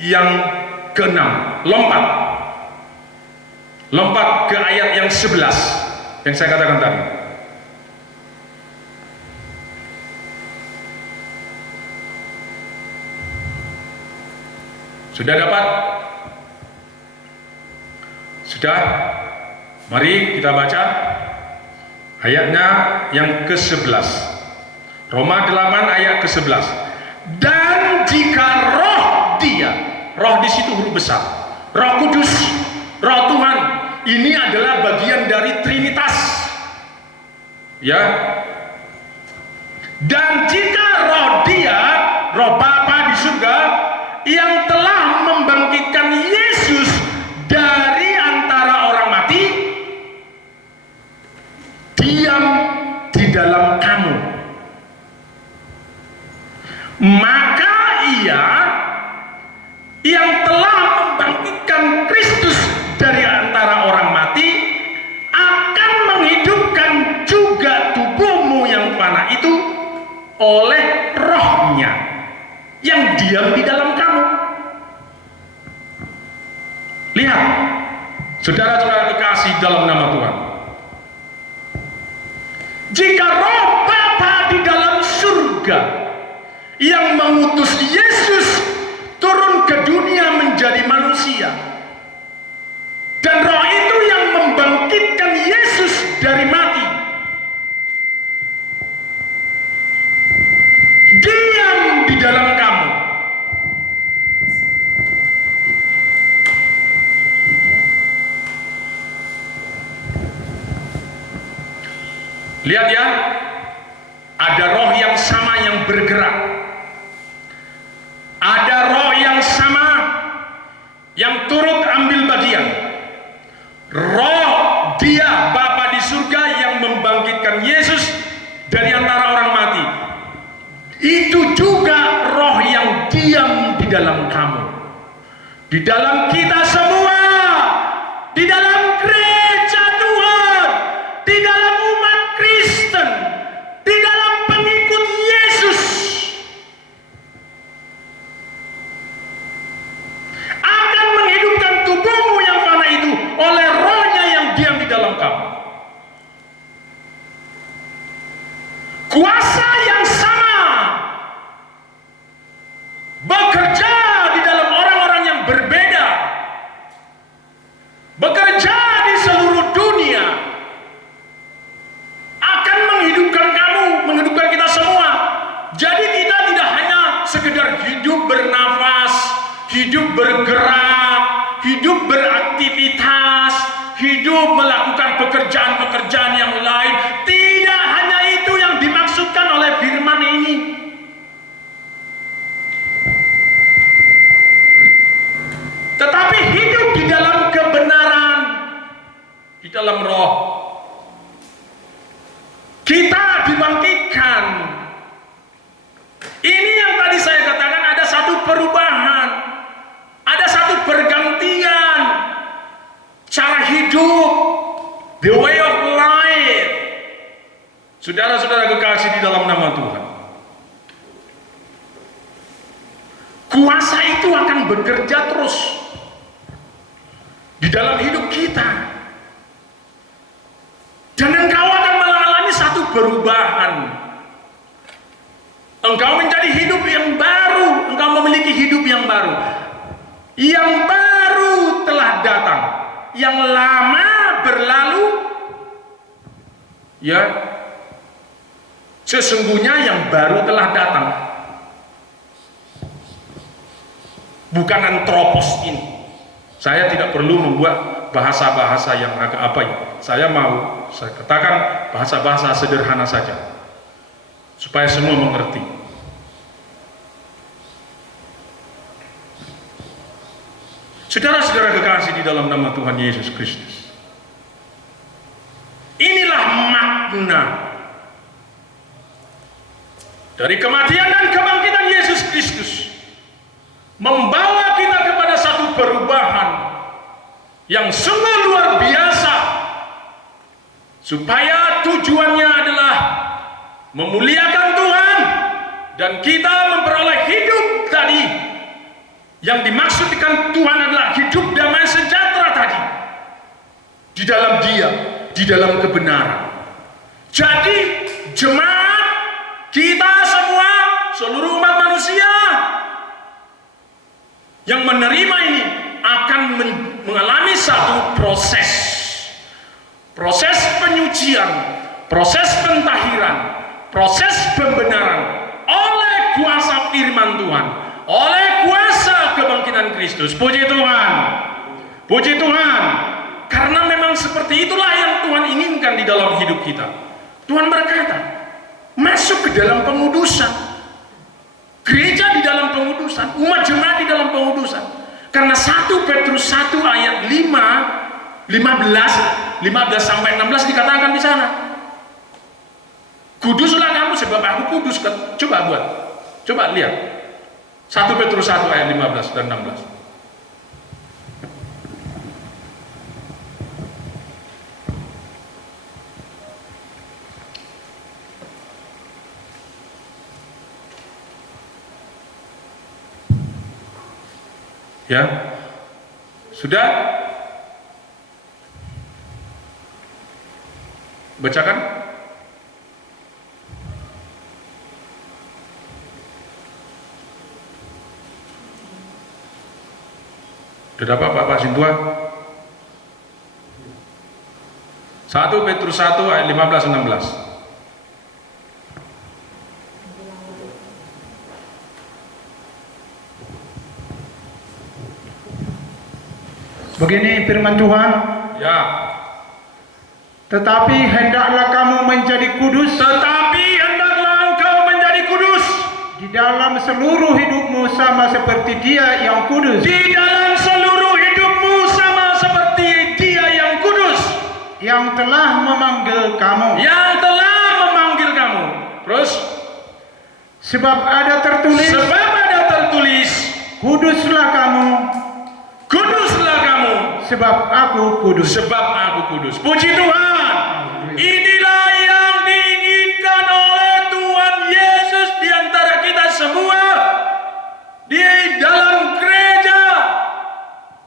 yang ke-6. Lompat ke ayat yang 11 yang saya katakan tadi. Sudah dapat? Sudah? Mari kita baca ayatnya yang ke-11. Roma 8 ayat ke-11. Dan jika roh Dia, roh di situ huruf besar, Roh Kudus, Roh Tuhan, ini adalah bagian dari Trinitas. Ya. Dan jika roh Dia, roh Bapa di surga, yang telah membangkitkan Yesus dari antara orang mati, diam di dalam kamu, maka Ia yang telah membangkitkan Kristus dari antara orang mati akan menghidupkan juga tubuhmu yang fana itu oleh rohnya yang diam di dalam kamu. Lihat, saudara-saudara kekasih dalam nama Tuhan, jika roh Bapa di dalam surga yang mengutus Yesus turun ke dunia menjadi manusia, dan roh itu yang membangkitkan Yesus dari mati, diam di dalam kamu, lihat ya, ada roh yang sama yang bergerak. Itu juga roh yang diam di dalam kamu, di dalam kita semua, di dalam gereja Tuhan, di dalam umat Kristen, di dalam pengikut Yesus. Akan menghidupkan tubuhmu yang fana itu oleh rohnya yang diam di dalam kamu. Kuasa yang sama bekerja di dalam orang-orang yang berbeda, bekerja di seluruh dunia, akan menghidupkan kamu, menghidupkan kita semua. Jadi kita tidak hanya sekedar hidup bernafas, hidup bergerak, hidup beraktivitas, hidup melakukan pekerjaan-pekerjaan yang lain. Tidak hanya itu yang dimaksudkan oleh firman ini. Tetapi hidup di dalam kebenaran, di dalam roh. Kita dibangkitkan. Ini yang tadi saya katakan, ada satu perubahan, ada satu pergantian cara hidup, the way of life. Saudara-saudara kekasih di dalam nama Tuhan, kuasa itu akan bekerja terus di dalam hidup kita, dan engkau akan mengalami satu perubahan. Engkau menjadi hidup yang baru, engkau memiliki hidup yang baru. Yang baru telah datang, yang lama berlalu. Ya, sesungguhnya yang baru telah datang. Bukan antropos ini. Saya tidak perlu membuat bahasa-bahasa yang agak apa ya. Saya katakan bahasa-bahasa sederhana saja, supaya semua mengerti. Saudara-saudara kekasih di dalam nama Tuhan Yesus Kristus, inilah makna dari kematian dan kebangkitan Yesus Kristus, membawa kita kepada satu perubahan yang sungguh luar biasa, supaya tujuannya adalah memuliakan Tuhan, dan kita memperoleh hidup tadi. Yang dimaksudkan Tuhan adalah hidup damai sejahtera tadi, di dalam Dia, di dalam kebenaran. Jadi jemaat, kita semua, seluruh umat manusia yang menerima ini akan mengalami satu proses penyucian, proses pentahiran, proses pembenaran oleh kuasa firman Tuhan, oleh kuasa kebangkitan Kristus. Puji Tuhan, puji Tuhan. Karena memang seperti itulah yang Tuhan inginkan di dalam hidup kita. Tuhan berkata, masuk ke dalam pengudusan, gereja di dalam pengudusan, umat jemaat di dalam pengudusan. Karena 1 Petrus 1 ayat 15 sampai 16 dikatakan di sana, kuduslah kamu sebab aku kudus. Coba lihat 1 Petrus 1 ayat 15 dan 16. Ya, sudah bacakan. Sudah Pak Sintua? 1 Petrus 1 ayat 15 16. Begini firman Tuhan. Ya. Tetapi hendaklah kamu menjadi kudus. Tetapi hendaklah engkau menjadi kudus Di dalam seluruh hidupmu sama seperti Dia yang kudus. di dalam seluruh hidupmu sama seperti Dia yang kudus, Yang telah memanggil kamu. yang telah memanggil kamu. Terus, Sebab ada tertulis, Sebab ada tertulis, kuduslah kamu, kuduslah kamu, sebab aku kudus. sebab aku kudus. Puji Tuhan. Inilah yang diinginkan oleh Tuhan Yesus di antara kita semua di dalam gereja.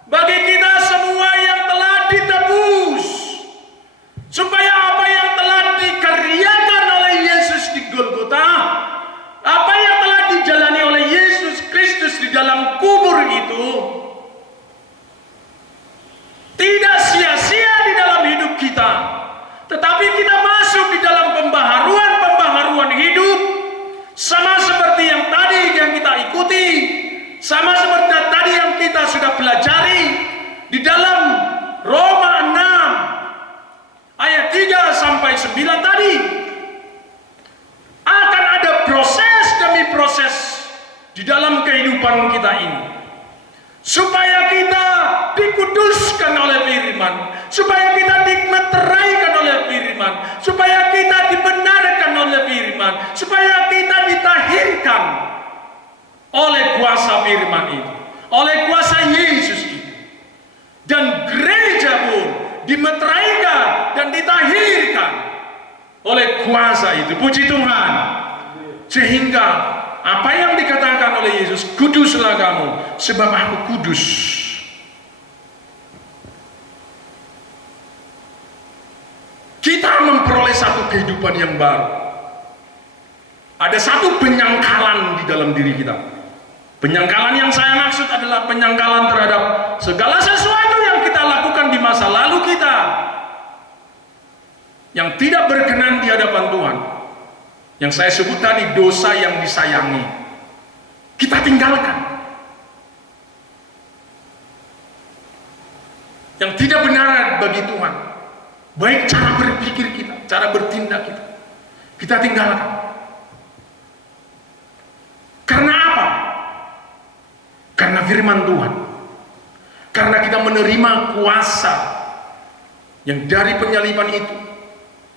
Bagi kita semua yang telah ditebus, supaya apa yang telah dikaryakan oleh Yesus di Golgota, apa yang telah dijalani oleh Yesus Kristus di dalam kubur itu, tidak sia-sia di dalam hidup kita, tetapi kita masuk di dalam pembaharuan hidup, sama seperti yang tadi yang kita ikuti, sama seperti tadi yang kita sudah pelajari di dalam Roma 6 ayat 3 sampai 9 tadi. Akan ada proses demi proses di dalam kehidupan kita ini, supaya kita dikuduskan oleh firman, supaya kita dimeteraikan oleh firman, supaya kita dibenarkan oleh firman, supaya kita ditahirkan oleh kuasa firman itu, oleh kuasa Yesus itu. Dan gereja pun dimeteraikan dan ditahirkan oleh kuasa itu. Puji Tuhan. Sehingga apa yang dikatakan oleh Yesus, kuduslah kamu sebab aku kudus. Kita memperoleh satu kehidupan yang baru. Ada satu penyangkalan di dalam diri kita. Penyangkalan yang saya maksud adalah penyangkalan terhadap segala sesuatu yang kita lakukan di masa lalu kita, yang tidak berkenan di hadapan Tuhan. Yang saya sebut tadi, dosa yang disayangi, kita tinggalkan. Yang tidak benar bagi Tuhan, baik cara berpikir kita, cara bertindak kita, kita tinggalkan. Karena apa? Karena firman Tuhan. Karena kita menerima kuasa yang dari penyaliban itu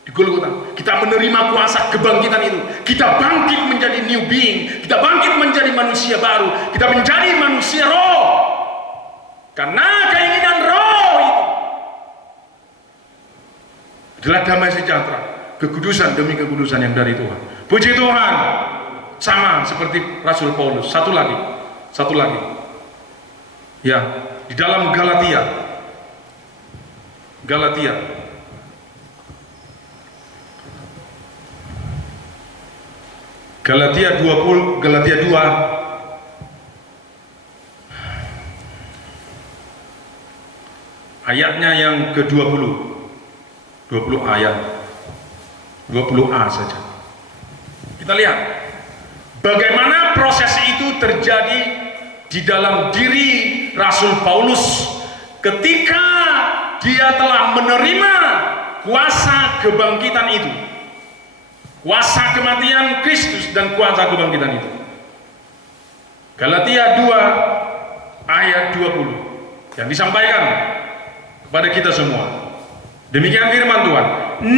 di Golgota. Kita menerima kuasa kebangkitan itu. Kita bangkit menjadi new being. Kita bangkit menjadi manusia baru. Kita menjadi manusia roh. Karena keinginan roh itu adalah damai sejahtera, kekudusan demi kekudusan yang dari Tuhan. Puji Tuhan. Sama seperti Rasul Paulus. Satu lagi. Ya, di dalam Galatia. Galatia 2 ayatnya yang ke-20. 20 ayat. 20a saja. Kita lihat bagaimana proses itu terjadi di dalam diri Rasul Paulus ketika dia telah menerima kuasa kebangkitan itu, kuasa kematian Kristus dan kuasa kebangkitan itu. Galatia 2 ayat 20 yang disampaikan kepada kita semua. Demikian firman Tuhan.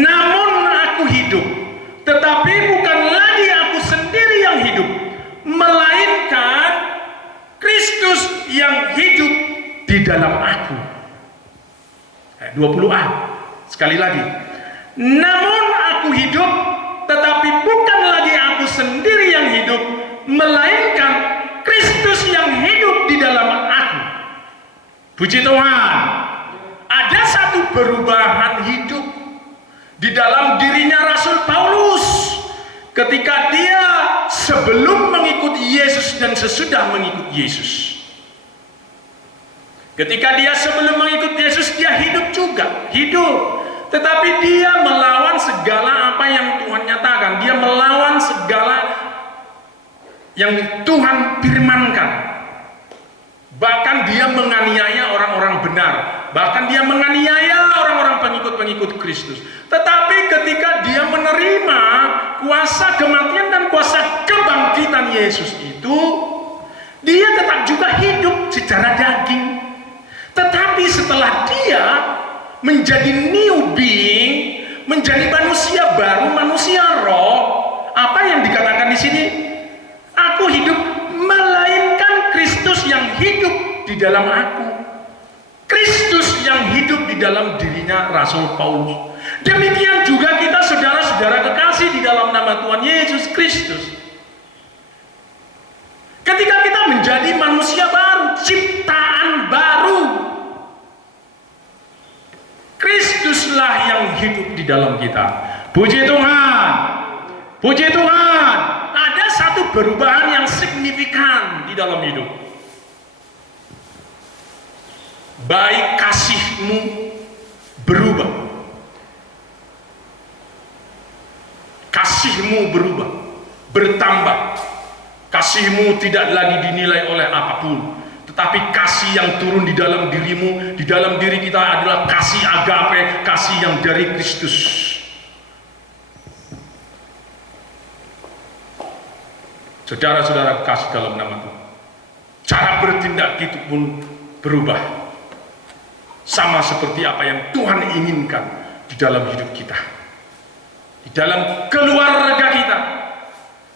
Namun aku hidup, tetapi bukan lagi aku sendiri yang hidup, melainkan Kristus yang hidup di dalam aku. 20a. Sekali lagi. Namun aku hidup, tetapi bukan lagi aku sendiri yang hidup, melainkan Kristus yang hidup di dalam aku. Puji Tuhan. Ada satu perubahan hidup di dalam dirinya Rasul Paulus ketika dia sebelum mengikuti Yesus dan sesudah mengikuti Yesus. Ketika dia sebelum mengikuti Yesus, dia hidup juga, tetapi dia melawan segala apa yang Tuhan nyatakan. Dia melawan segala yang Tuhan firmankan. Bahkan dia menganiaya orang-orang benar. Bahkan dia menganiaya orang-orang pengikut-pengikut Kristus. Tetapi ketika dia menerima kuasa kematian dan kuasa kebangkitan Yesus itu, dia tetap juga hidup secara daging. Tetapi setelah dia menjadi new being, menjadi manusia baru, manusia roh, apa yang dikatakan di sini? dalam aku. Kristus yang hidup di dalam dirinya Rasul Paulus. Demikian juga kita saudara-saudara kekasih di dalam nama Tuhan Yesus Kristus. Ketika kita menjadi manusia baru, ciptaan baru, Kristuslah yang hidup di dalam kita. Puji Tuhan. Puji Tuhan. Ada satu perubahan yang signifikan di dalam hidup. Baik kasihmu berubah. Kasihmu berubah, bertambah. Kasihmu tidak lagi dinilai oleh apapun, tetapi kasih yang turun di dalam dirimu, di dalam diri kita adalah kasih agape, kasih yang dari Kristus. Saudara-saudara kasih dalam nama Tuhan, cara bertindak kita pun berubah. Sama seperti apa yang Tuhan inginkan di dalam hidup kita, di dalam keluarga kita,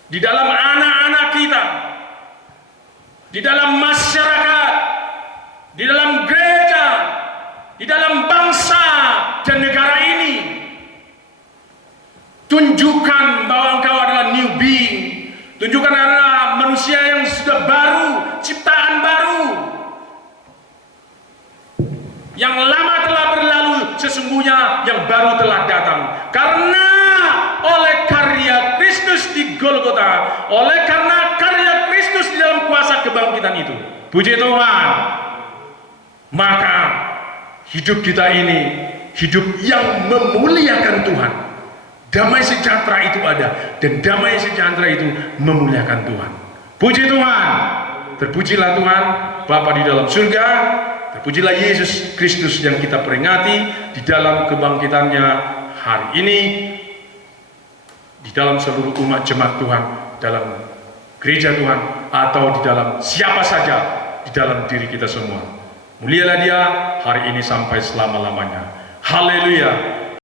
di dalam anak-anak kita, di dalam masyarakat, di dalam gereja, di dalam bangsa dan negara ini. Tunjukkan bahwa engkau adalah new being. Tunjukkan adalah manusia yang sudah baru, ciptaan baru. Yang lama telah berlalu, sesungguhnya yang baru telah datang. Karena oleh karya Kristus di Golgota, oleh karena karya Kristus di dalam kuasa kebangkitan itu, puji Tuhan, maka hidup kita ini hidup yang memuliakan Tuhan. Damai sejahtera itu ada, dan damai sejahtera itu memuliakan Tuhan. Puji Tuhan. Terpujilah Tuhan Bapa di dalam surga. Terpujilah Yesus Kristus yang kita peringati di dalam kebangkitannya hari ini, di dalam seluruh umat jemaat Tuhan, dalam gereja Tuhan, atau di dalam siapa saja di dalam diri kita semua. Mulialah Dia hari ini sampai selama-lamanya. Haleluya.